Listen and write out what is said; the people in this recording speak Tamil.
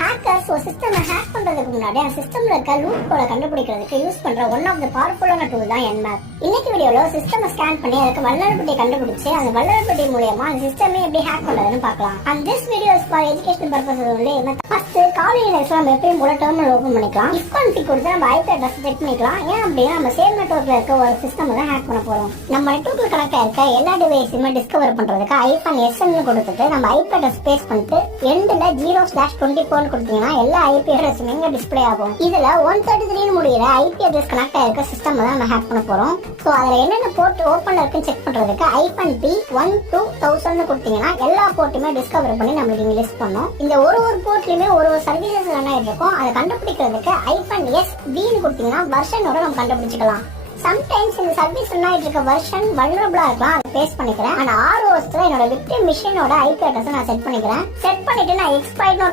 ஹேக்கர்ஸ் ஒரு சிஸ்டமை ஹேக் பண்றதுக்கு முன்னாடி அந்த சிஸ்டம்ல இருக்க லூப் கோட கண்டுபிடிக்கிறதுக்கு யூஸ் பண்ற ஒன் ஆஃப் த பவர்ஃபுல்லான டூல் தான் என்மேப். இன்னைக்கு வீடியோல சிஸ்டமை ஸ்கேன் பண்ணி அதுக்கு வல்னரபிலிட்டி கண்டுபிடிச்சு அந்த வல்னரபிலிட்டி மூலமா அந்த சிஸ்டமே எப்படி ஹேக் பண்றதுன்னு பார்க்கலாம். And this video is for educational purposes only. First college லைஃப்ல நம்ம எப்பயும் போல டெர்மினல் ஓபன் பண்ணிக்கலாம். இஃப் கான்ஃபிக் கொடுத்து நம்ம ஐபி அட்ரஸ் செட் பண்ணிக்கலாம். ஏன் அப்படின்னா நம்ம சேம் நெட்வொர்க்ல இருக்க ஒரு சிஸ்டம் தான் ஹேக் பண்ண போறோம். நம்ம நெட்வொர்க்ல கனெக்ட் ஆயிருக்க எல்லா டிவைஸுமே டிஸ்கவர் பண்றதுக்கு -SN கொடுத்துட்டு நம்ம ஐபி அட்ரஸ் பேஸ்ட் பண்ணிட்டு எண்ட்ல 0/24 கொடுத்தீங்கன்னா எல்லா ஐபி அட்ரஸுமே இங்க டிஸ்ப்ளே ஆகும். இதுல 133 முடிகிற ஐபி அட்ரஸ் கனெக்ட் ஆயிருக்க சிஸ்டம் தான் நம்ம ஹேக் பண்ண போறோம். சோ அதுல என்னென்ன போர்ட் ஓபன்ல இருக்குன்னு செக் பண்றதுக்கு -P12000 கொடுத்தீங்கன்னா எல்லா போர்ட்டுமே டிஸ்கவர் பண்ணி நம்மளுக்கு இங்க லிஸ்ட் பண்ணும். இந்த ஒரு போர்ட்லயுமே ஒரு சர்வீசஸ் ரன் ஆயிட்டு இருக்கும். அதை கண்டுபிடிக்கிறதுக்கு -SB கொடுத்தீங்கன்னா வெர்ஷனோட நம்ம கண்டுபிடிச்சிக்கலாம். சம்டைம்ஸ் இந்த சர்வீஸ் ரன் ஆயிட்டு இருக்க வெர்ஷன் வல்னரபிளா இருக்கலாம். அதை பேஸ்ட் பண்ணிக்கிறேன். ஆனா ROSல என்னோட விக்டிம் மிஷினோட ஐபி அட்ரஸ் நான் செட் பண்ணிக்கிறேன். செட் பண்ணிட்டு நான் எக்ஸ்பைட்னு ஒரு